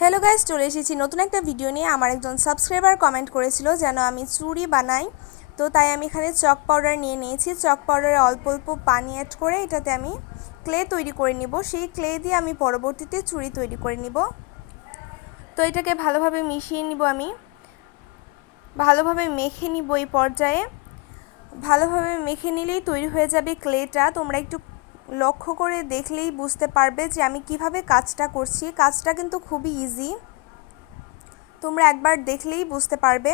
Hello guys, চলে এসেছি নতুন একটা ভিডিও নিয়ে। আমার একজন সাবস্ক্রাইবার কমেন্ট করেছিল যেন আমি চুড়ি বানাই, তো তাই আমি এখানে চক পাউডার নিয়ে নিয়েছি। চক পাউডারে অল্প অল্প পানি অ্যাড করে এটাতে আমি ক্লে তৈরি করে নিব। সেই ক্লে দিয়ে আমি পরবর্তীতে চুড়ি তৈরি করে নিব। তো এটাকে ভালোভাবে মিশিয়ে নিব, আমি ভালোভাবে মেখে নিব। এই পর্যায়ে ভালোভাবে মেখে নিলেই তৈরি হয়ে যাবে ক্লেটা। তোমরা একটু লক্ষ্য করে দেখলেই বুঝতে পারবে যে আমি কিভাবে কাজটা করছি। কাজটা কিন্তু খুবই ইজি, তোমরা একবার দেখলেই বুঝতে পারবে।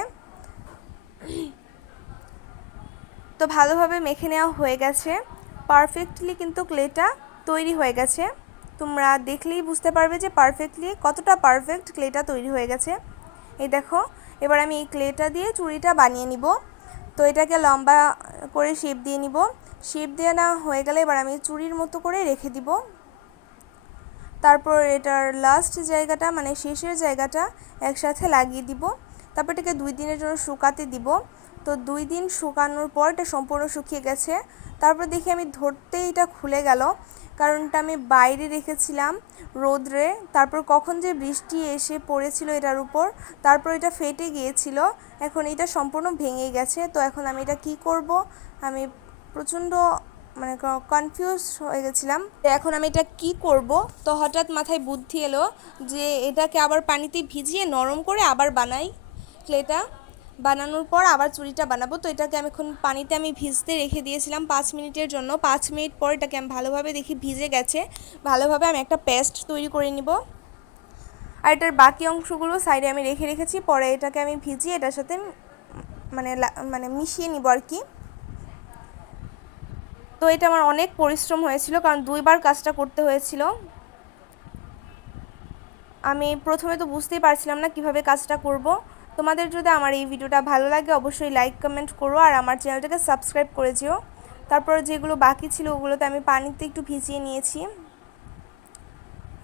তো ভালোভাবে মেখে নেওয়া হয়ে গেছে, পারফেক্টলি কিন্তু ক্লেটা তৈরি হয়ে গেছে। তোমরা দেখলেই বুঝতে পারবে যে পারফেক্টলি কতটা পারফেক্ট ক্লেটা তৈরি হয়ে গেছে। এই দেখো, এবার আমি এই ক্লেটা দিয়ে চুড়িটা বানিয়ে নিব। তো এটাকে লম্বা করে শেপ দিয়ে নিব। শেপ দিয়ে নেওয়া হয়ে গেলে এবার আমি চুড়ির মতো করে রেখে দিব। তারপর এটার লাস্ট জায়গাটা মানে শেষের জায়গাটা একসাথে লাগিয়ে দিব। তারপর এটাকে 2 দিনের জন্য শুকাতে দিব। তো 2 দিন শুকানোর পর এটা সম্পূর্ণ শুকিয়ে গেছে। তারপর দেখি আমি ধরতেই এটা খুলে গেল, কারণ এটা আমি বাইরে রেখেছিলাম রোদ্রে। তারপর কখন যে বৃষ্টি এসে পড়েছিল এটার উপর, তারপর এটা ফেটে গিয়েছিল। এখন এটা সম্পূর্ণ ভেঙে গেছে। তো এখন আমি এটা কি করব, আমি প্রচণ্ড মানে কনফিউজ হয়ে গেছিলাম। এখন আমি এটা কি করব। তো হঠাৎ মাথায় বুদ্ধি এলো যে এটাকে আবার পানিতে ভিজিয়ে নরম করে আবার বানাই। ক্লেটা বানানোর পর আবার চুড়িটা বানাবো। তো এটাকে আমি এখন পানিতে ভিজতে রেখে দিয়েছিলাম 5 মিনিটের জন্য। 5 মিনিট পর এটাকে আমি ভালোভাবে দেখি ভিজে গেছে। ভালোভাবে আমি একটা পেস্ট তৈরি করে নিব। আর এটার বাকি অংশগুলো সাইডে আমি রেখেছি। পরে এটাকে আমি ভিজিয়ে এটার সাথে মানে মানে মিশিয়ে নিব আর কি। তো এটা আমার অনেক পরিশ্রম হয়েছিল, কারণ 2বার কাজটা করতে হয়েছিল। আমি প্রথমে তো বুঝতেই পারছিলাম না কিভাবে কাজটা করব। তোমাদের যদি আমার এই ভিডিওটা ভালো লাগে অবশ্যই লাইক কমেন্ট করো আর আমার চ্যানেলটাকে সাবস্ক্রাইব করে যেও। তারপর যেগুলো বাকি ছিল ওগুলোতে আমি পানিতে একটু ভিজিয়ে নিয়েছি।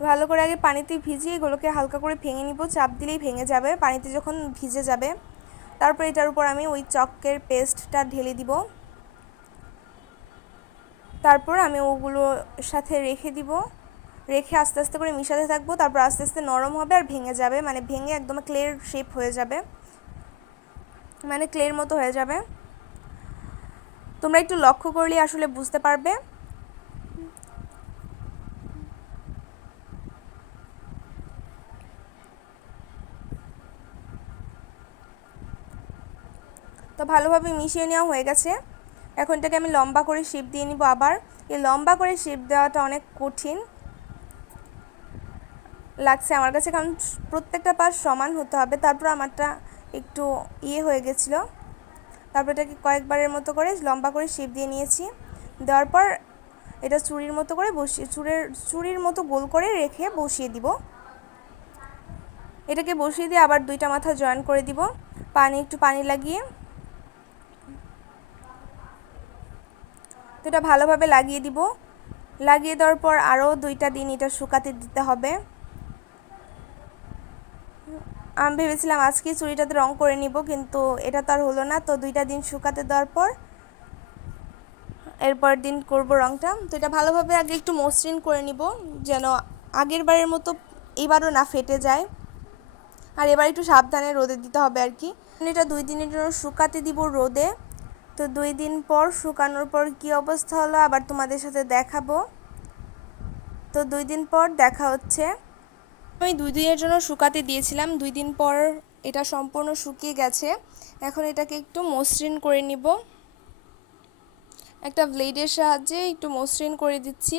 ভালো করে আগে পানিতে ভিজিয়ে এগুলোকে হালকা করে ভেঙে নিব। চাপ দিলেই ভেঙে যাবে পানিতে যখন ভিজে যাবে। তারপর এটার উপর আমি ওই চকের পেস্টটা ঢেলে দিব। তারপর আমি ওগুলোর সাথে রেখে দিব, রেখে আস্তে আস্তে করে মিশাতে থাকবো। তারপর আস্তে আস্তে নরম হবে আর ভেঙে যাবে, মানে ভেঙে একদম ক্লের শেপ হয়ে যাবে, মানে ক্লের মতো হয়ে যাবে। তোমরা একটু লক্ষ্য করলে আসলে বুঝতে পারবে। তো ভালোভাবে মিশিয়ে নেওয়া হয়ে গেছে। এখন এটাকে আমি লম্বা করে শেপ দিয়ে নিব। আবার এই লম্বা করে শেপ দেওয়াটা অনেক কঠিন লাগছে আমার কাছে, কারণ প্রত্যেকটা পাশ সমান হতে হবে। তারপর আমারটা একটু হয়ে গেছিলো। তারপর এটাকে কয়েকবারের মতো করে লম্বা করে শেপ দিয়ে নিয়েছি। দেওয়ার পর এটা চুড়ির মতো করে চুড়ির মতো গোল করে রেখে বসিয়ে দিব। এটাকে বসিয়ে দিয়ে আবার 2টা মাথা জয়েন করে দিব একটু পানি লাগিয়ে। তো এটা ভালোভাবে লাগিয়ে দিব। লাগিয়ে দেওয়ার পর আরও 2টা দিন এটা শুকাতে দিতে হবে। আমি ভেবেছিলাম আজকে চুড়িটাতে রং করে নিব, কিন্তু এটা তো আর হলো না। তো 2টা দিন শুকাতে দেওয়ার পর এরপর দিন করব রংটা। তো এটা ভালোভাবে আগে একটু মসৃণ করে নিব, যেন আগের বারের মতো এবারও না ফেটে যায়। আর এবার একটু সাবধানে রোদে দিতে হবে আর কি। এটা 2 দিনের জন্য শুকাতে দিব রোদে। তো 2 দিন পর শুকানোর পর কি অবস্থা হলো আবার তোমাদের সাথে দেখাবো। তো 2 দিন পর দেখা হচ্ছে। আমি 2 দিনের জন্য শুকাতে দিয়েছিলাম। 2 দিন পর এটা সম্পূর্ণ শুকিয়ে গেছে। এখন এটাকে একটু মসৃণ করে নিব। একটা ব্লেডের সাহায্যে একটু মসৃণ করে দিচ্ছি,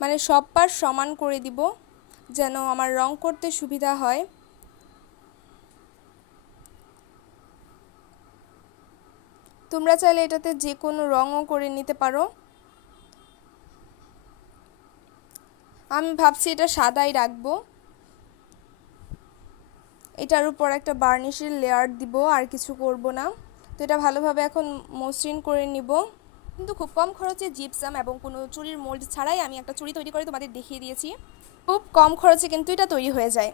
মানে সব পাশ সমান করে দিব যেন আমার রং করতে সুবিধা হয়। তোমরা চাইলে এটাতে যে কোনো রঙও করে নিতে পারো। আমি ভাবছি এটা সাদাই রাখবো। এটার উপর একটা বার্নিশের লেয়ার দিব, আর কিছু করব না। তো এটা ভালোভাবে এখন মসৃণ করে নিব। কিন্তু খুব কম খরচে জিপসাম এবং কোনো চুড়ির মোল্ড ছাড়াই আমি একটা চুড়ি তৈরি করে তোমাদের দেখিয়ে দিয়েছি। খুব কম খরচে কিন্তু এটা তৈরি হয়ে যায়।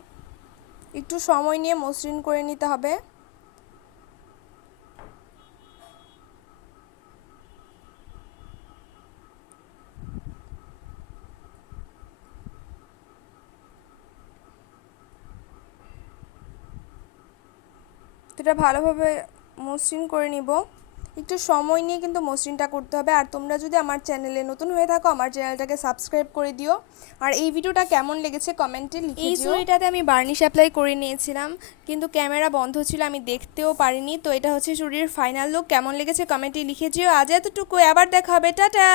একটু সময় নিয়ে মসৃণ করে নিতে হবে। এটা ভালোভাবে মসৃণ করে নিব। একটু সময় নিয়ে কিন্তু মসৃণটা করতে হবে। আর তোমরা যদি আমার চ্যানেলে নতুন হয়ে থাকো আমার চ্যানেলটাকে সাবস্ক্রাইব করে দিও। আর এই ভিডিওটা কেমন লেগেছে কমেন্টে লিখে দিও। এই চুড়িটাতে আমি বার্নিশ অ্যাপ্লাই করে নিয়েছিলাম, কিন্তু ক্যামেরা বন্ধ ছিল, আমি দেখতেও পারিনি। তো এটা হচ্ছে চুড়ির ফাইনাল লুক। কেমন লেগেছে কমেন্টে লিখে দিও। আজ এতটুকু, আবার দেখা হবে, টাটা।